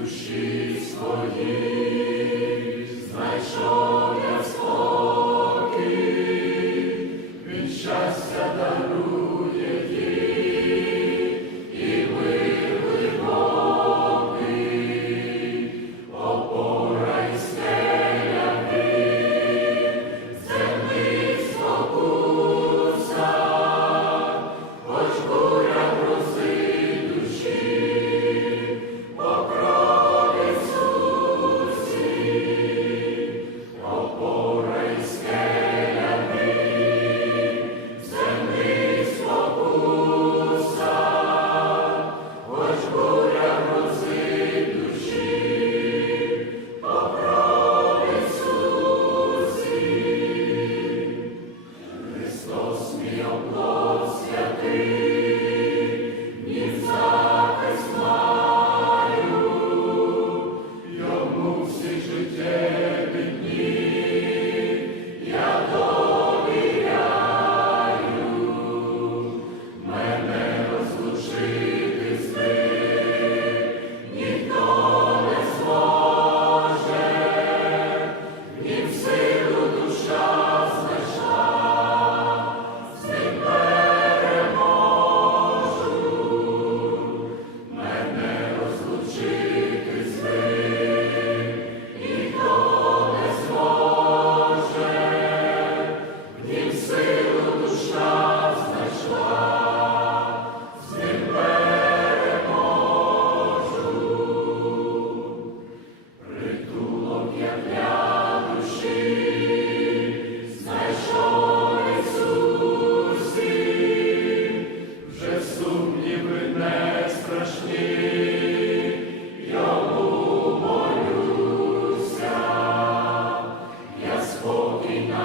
душі своїй.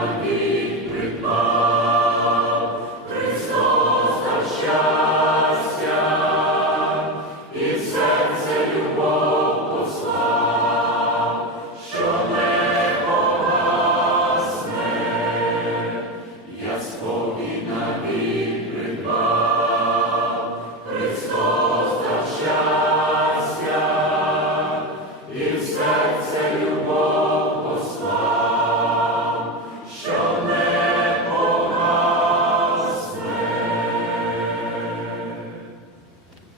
Amen.